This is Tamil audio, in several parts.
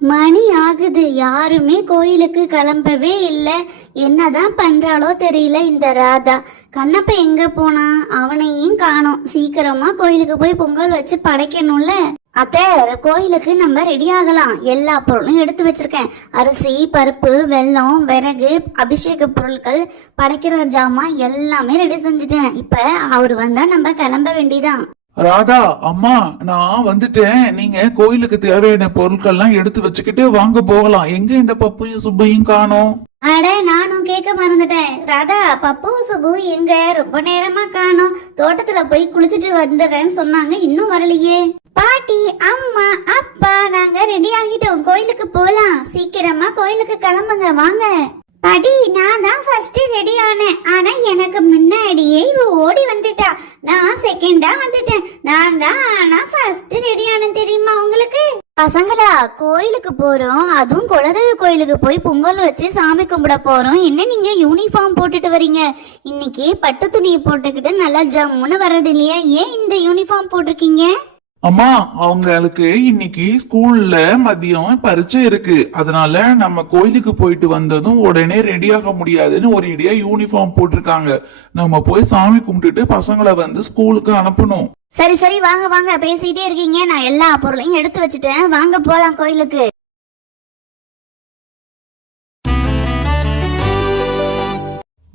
மணி ஆகுது, யாருமே கோயிலுக்கு கிளம்பவே இல்லை. என்னதான் பண்றாளோ தெரியல இந்த ராதா. கண்ணப்ப எங்க போனா? அவனையும் காணோம். சீக்கிரமா கோயிலுக்கு போய் பொங்கல் வச்சு படைக்கணும்ல. அத்தை, கோயிலுக்கு நம்ம ரெடி ஆகலாம். எல்லா பொருளும் எடுத்து வச்சிருக்கேன். அரிசி, பருப்பு, வெல்லம், விறகு, அபிஷேக பொருட்கள், படைக்கிற ஜாமான் எல்லாமே ரெடி செஞ்சுட்டேன். இப்ப அவரு வந்தா நம்ம கிளம்ப வேண்டியதான். ராதா அம்மா, நான் வந்துட்டேன். நீங்க கோயிலுக்கு தேவையான பொருட்கள்லாம் எடுத்து வச்சுக்கிட்டு வாங்க போகலாம். எங்க இந்த பப்பையும் சுப்பையும் காணோம்? அட, நானும் கேட்க மறந்துட்டேன். ராதா, பப்பு சுப்பு எங்க? ரொம்ப நேரமா காணோம். தோட்டத்துல போய் குளிச்சுட்டு வந்துடுறேன்னு சொன்னாங்க, இன்னும் வரலையே. பாட்டி, அம்மா, அப்பா, நாங்க ரெடி ஆகிட்டோம். கோயிலுக்கு போலாம். சீக்கிரமா கோயிலுக்கு கிளம்புங்க, வாங்க. பாட்டி, நான் தான் ஃபர்ஸ்ட் ரெடி ஆனேன். ஆனா எனக்கு முன்னாடியே இவ ஓடி வந்துட்டா. நான் செகண்டா வந்துட்டேன். நான் தான் ஆனா ஃபர்ஸ்ட் ரெடி ஆனேன், தெரியுமா உங்களுக்கு? பசங்களா, கோயிலுக்கு போறோம். அதுவும் குலதெய்வ கோயிலுக்கு போய் பொங்கல் வச்சு சாமி கும்பிட போறோம். என்ன நீங்க யூனிஃபார்ம் போட்டுட்டு வரீங்க? இன்னைக்கு பட்டு துணியை போட்டுக்கிட்டு நல்லா ஜம்முன்னு வர்றது இல்லையா? ஏன் இந்த யூனிஃபார்ம் போட்டிருக்கீங்க? அம்மா, அவங்களுக்கு இன்னைக்கு ஸ்கூல்ல மதியம் பரீட்சை இருக்கு. அதனால நம்ம கோயிலுக்கு போயிட்டு வந்ததும் உடனே ரெடி ஆக முடியாதுன்னு ஒரு இடியா யூனிஃபார்ம் போட்டிருக்காங்க. நம்ம போய் சாமி கும்பிட்டுட்டு பசங்களை வந்து ஸ்கூலுக்கு அனுப்பணும். சரி சரி, வாங்க வாங்க, பேசிட்டே இருக்கீங்க. நான் எல்லா பொருளையும் எடுத்து வச்சுட்டேன். வாங்க போலாம் கோயிலுக்கு.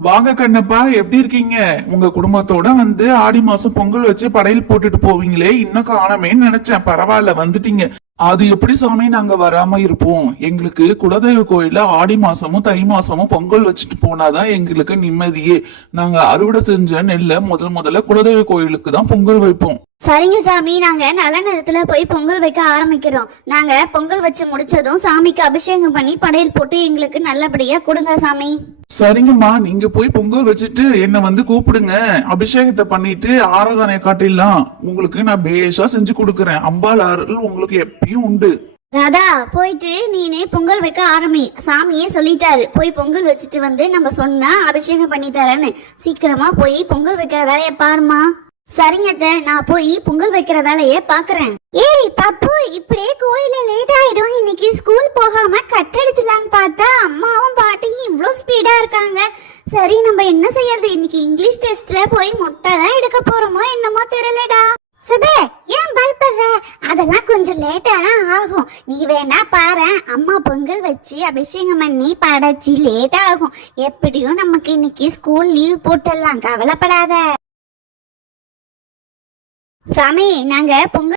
வாங்க கண்ணப்பா, எப்படி இருக்கீங்க? உங்க குடும்பத்தோட வந்து ஆடி மாசம் பொங்கல் வச்சு படையல் போட்டுட்டு போவீங்களே, இன்னும் காணமேன்னு நினைச்சேன். பரவாயில்ல, வந்துட்டீங்க. அது எப்படி சாமி நாங்க வராம இருப்போம்? எங்களுக்கு குலதெய்வ கோயில்ல ஆடி மாசமும் தை மாசமும் பொங்கல் வச்சுட்டு போனாதான் எங்களுக்கு நிம்மதியே. நாங்க அறுவடை செஞ்ச நெல்ல முதல்ல குலதெய்வ கோயிலுக்கு தான் பொங்கல் வைப்போம். சரிங்க சாமி, நாங்க நல்ல நேரத்துல போய் பொங்கல் வைக்க ஆரம்பிக்கிறோம். நாங்க பொங்கல் வச்சு முடிச்சதும் சாமிக்கு அபிஷேகம் பண்ணி படையல் போட்டு எங்களுக்கு நல்லபடியா கொடுங்க சாமி. சரிங்கம்மா, நீங்க போய் பொங்கல் வச்சுட்டு என்ன வந்து கூப்பிடுங்க. அபிஷேகத்தை பண்ணிட்டு ஆராதனை காட்டிடலாம். உங்களுக்கு நான் பேஷா செஞ்சு கொடுக்கறேன். அம்பாள் அருள் உங்களுக்கு எப்பயும் உண்டு. ராதா, போயிட்டு நீனே பொங்கல் வைக்க ஆரம்பி. சாமியே சொல்லிட்டாரு, போய் பொங்கல் வச்சுட்டு வந்து நம்ம சொன்னா அபிஷேகம் பண்ணி தரேன்னு. சீக்கிரமா போய் பொங்கல் வைக்கிற வேலையை பாருமா. சரிங்க, நான் போய் பொங்கல் வைக்கிற வேலையை பாக்குறேன். ஏய் பப்பு, இப்படியே கோயில லேட் ஆயிடும். இன்னைக்கு ஸ்கூல் போகாம கட்டடிச்சலான்னு பார்த்தா அம்மாவும் பாட்டியும் இவ்வளவு ஸ்பீடா இருக்காங்க. சரி, நம்ம என்ன செய்யறது? இன்னைக்கு இங்கிலீஷ் டெஸ்ட்ல போய் முட்டை தான் எடுக்க போறோமோ என்னமோ தெரியலடா. சுபே, ஏன் பயப்படுற? அதெல்லாம் கொஞ்சம் லேட்டா தான் ஆகும். நீ வேணா பாரு, அம்மா பொங்கல் வச்சு அபிஷேகம் பண்ணி படைச்சி லேட்டா ஆகும். எப்படியும் நமக்கு இன்னைக்கு ஸ்கூல் லீவ் போட்டுடலாம், கவலைப்படாத. சாமி, நாங்க பொங்கல்